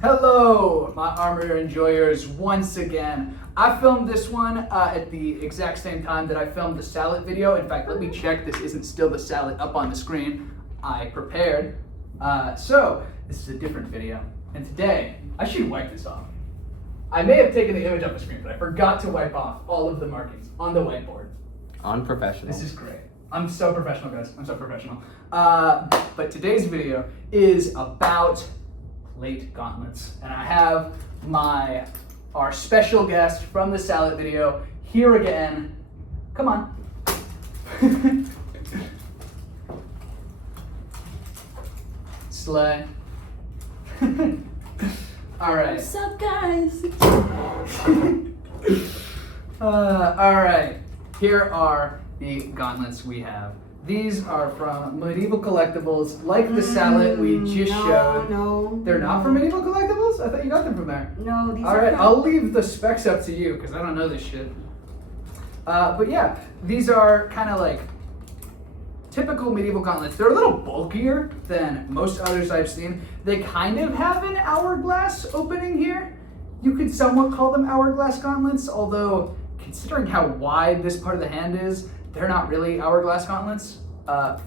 Hello, my armor enjoyers, once again. I filmed this one at the exact same time that I filmed the salad video. In fact, let me check this isn't still the salad up on the screen. I prepared. So, this is a different video. And today, I should wipe this off. I may have taken the image off the screen, but I forgot to wipe off all of the markings on the whiteboard. Unprofessional. This is great. I'm so professional, guys. I'm so professional. But today's video is about plate gauntlets. And I have our special guest from the salad video here again. Come on. Slay. All right. What's up, guys? All right. Here are the gauntlets we have. These are from Medieval Collectibles, like the salad we just showed. No. They're not from Medieval Collectibles? I thought you got them from there. No, these All are right, from... I'll leave the specs up to you because I don't know this shit. But yeah, these are kind of like typical medieval gauntlets. They're a little bulkier than most others I've seen. They kind of have an hourglass opening here. You could somewhat call them hourglass gauntlets, although considering how wide this part of the hand is, they're not really hourglass gauntlets.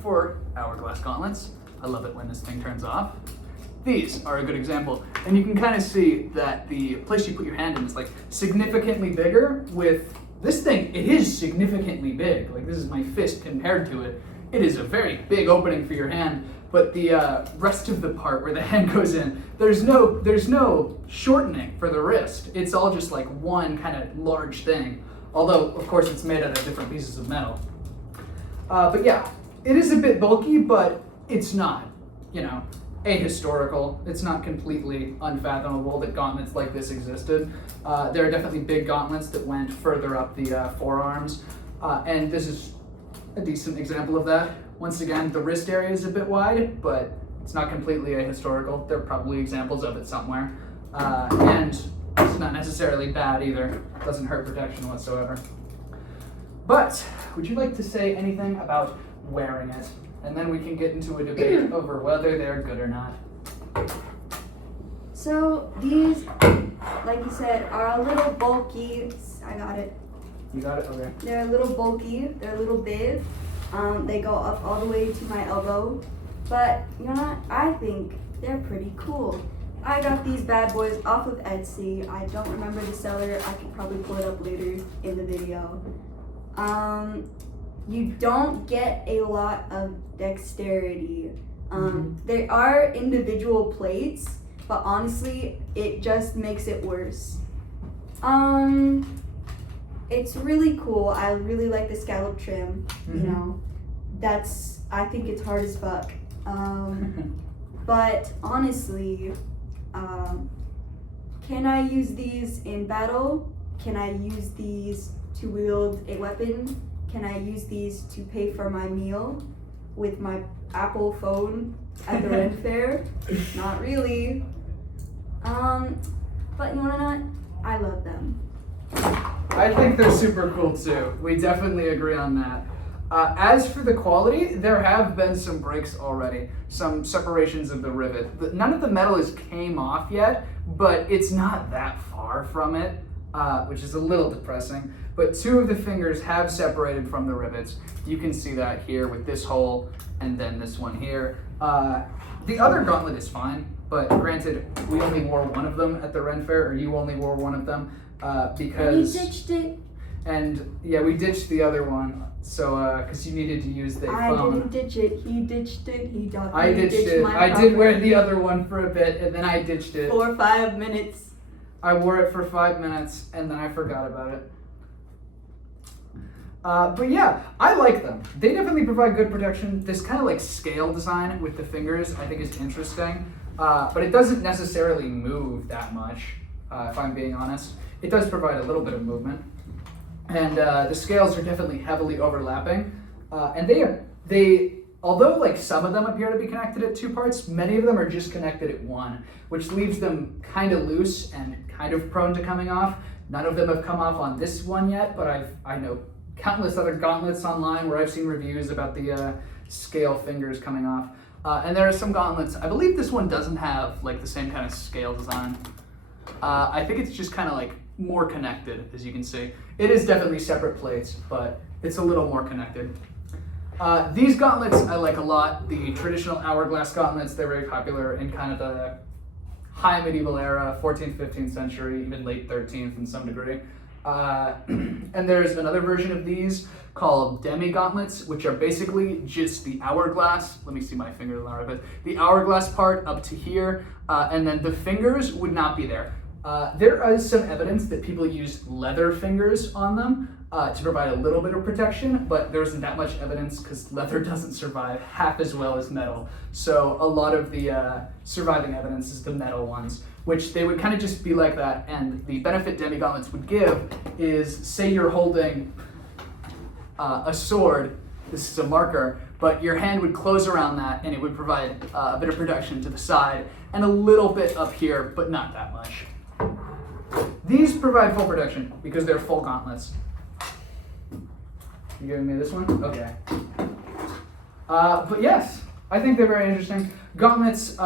For hourglass gauntlets, I love it when this thing turns off. These are a good example. And you can kind of see that the place you put your hand in is like significantly bigger with this thing. It is significantly big. Like this is my fist compared to it. It is a very big opening for your hand, but the rest of the part where the hand goes in, there's no shortening for the wrist. It's all just like one kind of large thing. Although, of course, it's made out of different pieces of metal. But yeah, it is a bit bulky, but it's not, ahistorical. It's not completely unfathomable that gauntlets like this existed. There are definitely big gauntlets that went further up the forearms, and this is a decent example of that. Once again, the wrist area is a bit wide, but it's not completely ahistorical. There are probably examples of it somewhere. And it's not necessarily bad either. It doesn't hurt protection whatsoever. But would you like to say anything about wearing it? And then we can get into a debate over whether they're good or not. So these, like you said, are a little bulky. I got it. You got it? Okay. They're a little bulky. They're a little big. They go up all the way to my elbow. But you know what? I think they're pretty cool. I got these bad boys off of Etsy. I don't remember the seller. I could probably pull it up later in the video. You don't get a lot of dexterity. There are individual plates, but honestly, it just makes it worse. It's really cool. I really like the scallop trim. I think it's hard as fuck. But honestly, can I use these in battle? Can I use these to wield a weapon? Can I use these to pay for my meal with my Apple phone at the Ren Fair? Not really. But you know what? I love them. I think they're super cool too. We definitely agree on that. As for the quality, there have been some breaks already, some separations of the rivet. None of the metal came off yet, but it's not that far from it, which is a little depressing. But two of the fingers have separated from the rivets. You can see that here with this hole and then this one here. The other gauntlet is fine, but granted, we only wore one of them at the Ren Fair, or you only wore one of them, because... And you ditched it. And yeah, we ditched the other one, so because you needed to use the phone. I didn't ditch it. He ditched it. I ditched it. I did wear the other one for a bit, and then I ditched it. For 5 minutes. I wore it for 5 minutes, and then I forgot about it. But yeah, I like them. They definitely provide good protection. This kind of like scale design with the fingers, I think, is interesting. But it doesn't necessarily move that much, if I'm being honest. It does provide a little bit of movement. And the scales are definitely heavily overlapping. And although like some of them appear to be connected at two parts, many of them are just connected at one, which leaves them kind of loose and kind of prone to coming off. None of them have come off on this one yet, but I know countless other gauntlets online where I've seen reviews about the scale fingers coming off. And there are some gauntlets. I believe this one doesn't have like the same kind of scale design. I think it's just kind of like more connected, as you can see. It is definitely separate plates, but it's a little more connected. These gauntlets I like a lot. The traditional hourglass gauntlets, they're very popular in kind of the high medieval era, 14th, 15th century, even late 13th in some degree. And there's another version of these called demi-gauntlets, which are basically just the hourglass. Let me see my finger in the bit. The hourglass part up to here, and then the fingers would not be there. There is some evidence that people use leather fingers on them to provide a little bit of protection, but there isn't that much evidence because leather doesn't survive half as well as metal. So a lot of the surviving evidence is the metal ones, which they would kind of just be like that. And the benefit demi-gauntlets would give is, say you're holding a sword, this is a marker, but your hand would close around that and it would provide a bit of protection to the side and a little bit up here, but not that much. These provide full protection because they're full gauntlets. You giving me this one? Okay. But yes, I think they're very interesting. Gauntlets,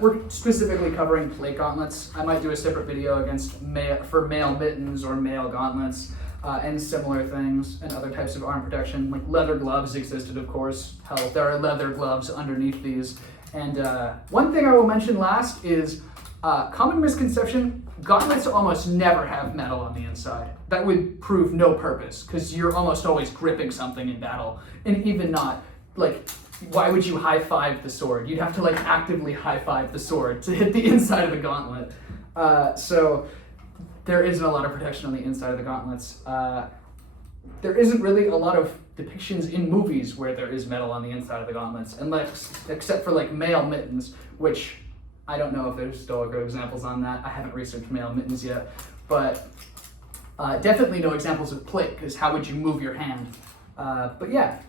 we're specifically covering plate gauntlets. I might do a separate video for male mittens or male gauntlets and similar things and other types of arm protection. Like leather gloves existed, of course. Hell, there are leather gloves underneath these. And one thing I will mention last is common misconception, gauntlets almost never have metal on the inside. That would prove no purpose because you're almost always gripping something in battle. And even not, like, why would you high-five the sword? You'd have to like actively high-five the sword to hit the inside of the gauntlet. So there isn't a lot of protection on the inside of the gauntlets. There isn't really a lot of depictions in movies where there is metal on the inside of the gauntlets, except for like male mittens, which I don't know if there's still good examples on that. I haven't researched male mittens yet, but definitely no examples of plate, because how would you move your hand? But yeah,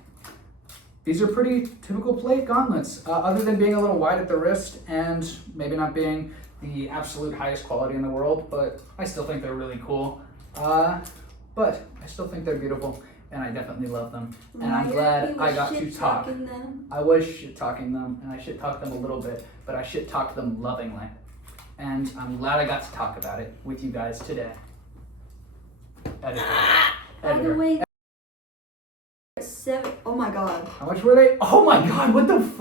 these are pretty typical plate gauntlets, other than being a little wide at the wrist and maybe not being the absolute highest quality in the world, but I still think they're really cool. But I still think they're beautiful, and I definitely love them. And I'm glad I got to talk. I was shit-talking them, and I shit-talked them a little bit, but I shit-talked them lovingly. And I'm glad I got to talk about it with you guys today. Editor. By the way, oh my god. How much were they? Oh my god, what the fuck?